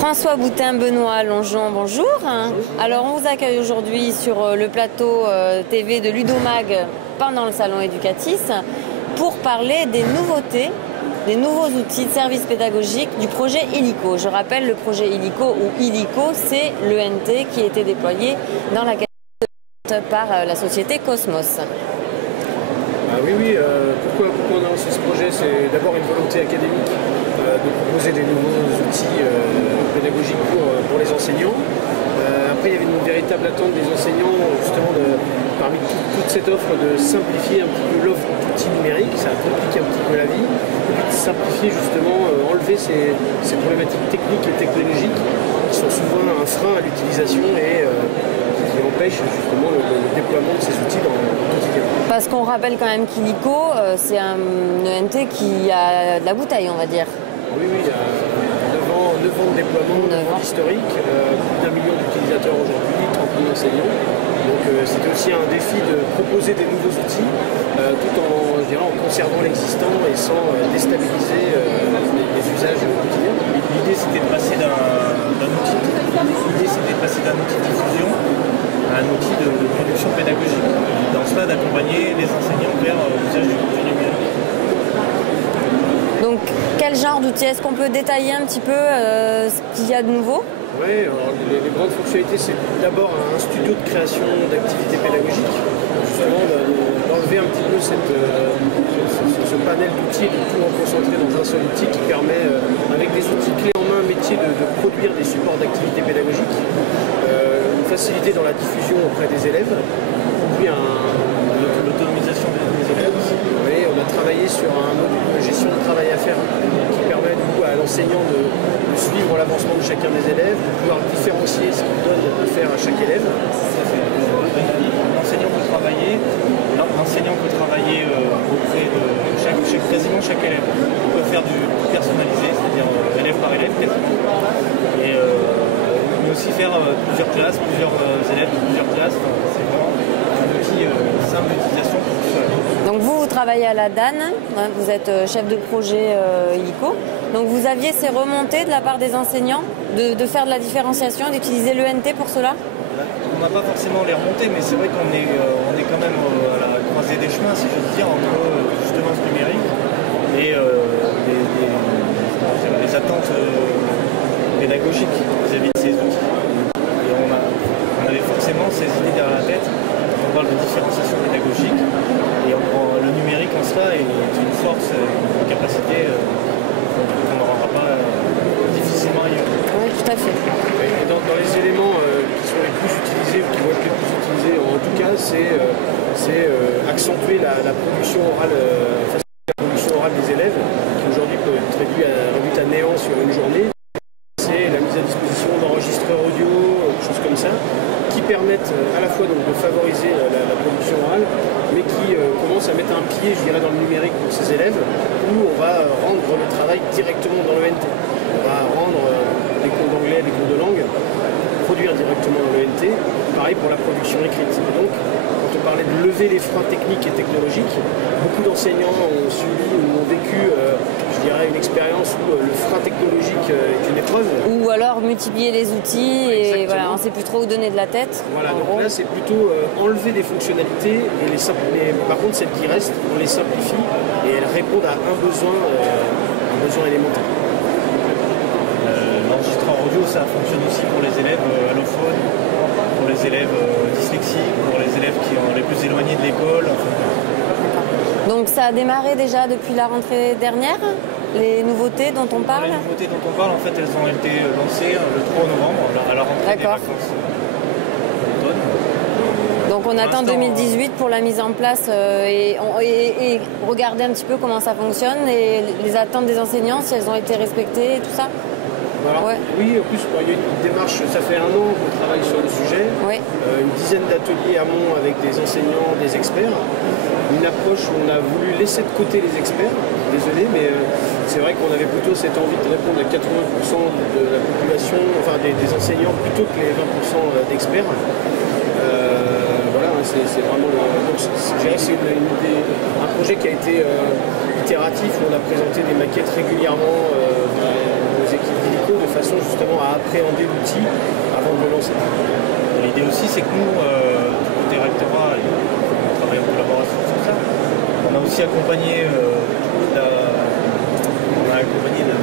François Boutin, Benoît Longeon, bonjour. Alors on vous accueille aujourd'hui sur le plateau TV de Ludomag pendant le salon Educatis pour parler des nouveautés, des nouveaux outils de service pédagogique du projet Illico. Je rappelle, le projet Illico ou Illico, c'est l'ENT qui a été déployé dans la par la société Cosmos. Oui, pourquoi on a lancé ce projet? C'est d'abord une volonté académique de proposer des nouveaux outils pédagogiques pour les enseignants. Après, il y avait une véritable attente des enseignants, justement, parmi toute cette offre, de simplifier un petit peu l'offre d'outils numériques. Ça complique un petit peu la vie. Et puis de simplifier, justement, enlever ces problématiques techniques et technologiques qui sont souvent un frein à l'utilisation et qui empêchent justement le déploiement de ces outils dans le quotidien. Parce qu'on rappelle quand même qu'Illico, c'est un ENT qui a de la bouteille, on va dire. Oui, il y a 9 ans de déploiement, 9 ans historique, plus d'1 million d'utilisateurs aujourd'hui, 30 000 enseignants. Donc c'était aussi un défi de proposer des nouveaux outils tout en conservant l'existant et sans déstabiliser les usages quotidiens. L'idée c'était de passer d'un outil de diffusion à un outil de production pédagogique. Dans cela, d'accompagner les enseignants vers l'usage du numérique. Donc, quel genre d'outil? Est-ce qu'on peut détailler un petit peu ce qu'il y a de nouveau? Oui, alors les grandes fonctionnalités, c'est d'abord un studio de création d'activités pédagogiques, justement d'enlever un petit peu ce panel d'outils et de tout reconcentrer dans un seul outil qui permet, avec des outils clés en main métier, de produire des supports d'activités pédagogiques, une facilité dans la diffusion auprès des élèves, puis l'autonomisation des élèves. Oui, on a travaillé sur un module de gestion de travail à faire qui permet du coup à l'enseignant de suivre l'avancement de chacun des élèves, de pouvoir différencier ce qu'il donne à faire à chaque élève. L'enseignant peut travailler auprès de quasiment chaque élève. On peut faire du personnalisé, c'est-à-dire élève par élève quasiment. Et mais aussi faire plusieurs classes, plusieurs élèves de plusieurs classes. C'est vraiment un outil simple d'utilisation pour tout seul. Donc vous travaillez à la DAN, vous êtes chef de projet Illico. Donc vous aviez ces remontées de la part des enseignants de faire de la différenciation, d'utiliser l'ENT pour cela? On n'a pas forcément les remontées, mais c'est vrai qu'on est quand même à la croisée des chemins, si j'ose dire, entre justement ce numérique et les attentes pédagogiques vis-à-vis de ces outils. Et on avait forcément ces idées derrière la tête. On parle de différenciation pédagogique et le numérique en cela est une force, une capacité qu'on ne rendra pas difficilement ailleurs. Oui, tout à fait. Et dans les éléments qui sont les plus utilisés, ou qui vont être les plus utilisés, en tout cas, c'est accentuer la production orale, des élèves, qui aujourd'hui peut être réduite à néant sur une journée. C'est la mise à disposition d'enregistreurs audio, des choses comme ça, qui permettent à la fois donc, de favoriser la production orale, mais qui commencent à mettre un pied, je dirais, dans le numérique pour ces élèves, où on va rendre le travail directement dans l'ENT. On va rendre les cours d'anglais, les cours de langue, produire directement dans l'ENT. Pareil pour la production écrite. Et donc, quand on parlait de lever les freins techniques et technologiques, beaucoup d'enseignants ont subi ou ont vécu, je dirais, une expérience où le frein technologique est une épreuve. Ou alors multiplier les outils et voilà, on ne sait plus trop où donner de la tête. Voilà, donc là c'est plutôt enlever des fonctionnalités et par contre celles qui restent, on les simplifie et elles répondent à un besoin élémentaire. L'enregistreur audio, ça fonctionne aussi pour les élèves allophones, pour les élèves dyslexiques, pour les élèves qui sont les plus éloignés de l'école. Donc ça a démarré déjà depuis la rentrée dernière, les nouveautés dont on parle? Les nouveautés dont on parle, en fait, elles ont été lancées le 3 novembre, à la rentrée des vacances d'automne. Donc on attend 2018 pour la mise en place et regarder un petit peu comment ça fonctionne et les attentes des enseignants, si elles ont été respectées et tout ça? Alors, ouais. Oui, en plus, il y a une démarche, ça fait 1 an qu'on travaille sur le sujet, oui. Une dizaine d'ateliers amont avec des enseignants, des experts, une approche où on a voulu laisser de côté les experts, désolé, mais c'est vrai qu'on avait plutôt cette envie de répondre à 80% de la population, enfin des enseignants, plutôt que les 20% d'experts. Voilà, c'est vraiment c'est un projet qui a été itératif, où on a présenté des maquettes régulièrement aux équipes Illico de façon justement justement à appréhender l'outil avant de le lancer. L'idée aussi, c'est que nous, du côté rectorat, on travaille en collaboration sur ça. On a aussi accompagné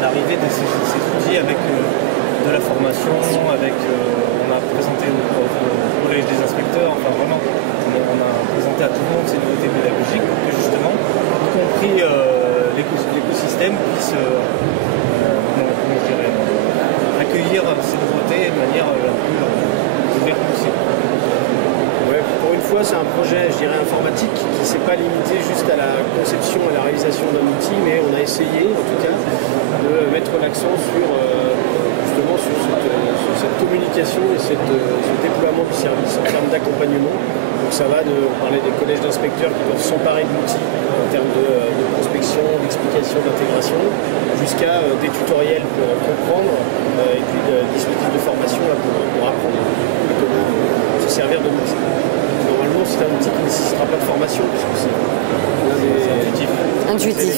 l'arrivée de ces outils avec de la formation, on a présenté au collège des inspecteurs, enfin vraiment, on a présenté à tout le monde ces nouveautés pédagogiques pour que justement, y compris l'écosystème puisse accueillir ces nouveautés de manière la plus ouverte possible. Ouais, pour une fois, c'est un projet, je dirais, informatique qui ne s'est pas limité juste à la conception et la réalisation d'un outil, mais on a essayé, en tout cas, de mettre l'accent sur cette communication et ce déploiement du service en termes d'accompagnement. Donc ça va on parlait des collèges d'inspecteurs qui doivent s'emparer de l'outil en termes de prospection, d'explication, d'intégration, jusqu'à des tutoriels pour comprendre et puis des dispositifs de formation là, pour apprendre comment se servir de l'outil. Normalement, c'est un outil qui ne nécessitera pas de formation, puisque c'est intuitif. Intuitif.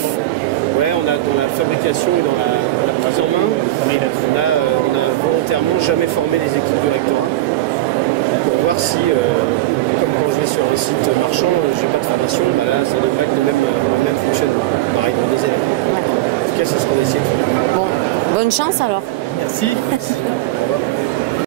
Ouais, on a dans la fabrication et dans la prise en main, on a volontairement jamais formé les équipes de rectorat pour voir si, comme quand je vais sur un site marchand, j'ai pas de formation, bah là ça devrait être le même fonctionnement. Pareil dans les élèves. En tout cas, c'est ce qu'on a essayé de faire. Bon, bonne chance alors. Merci.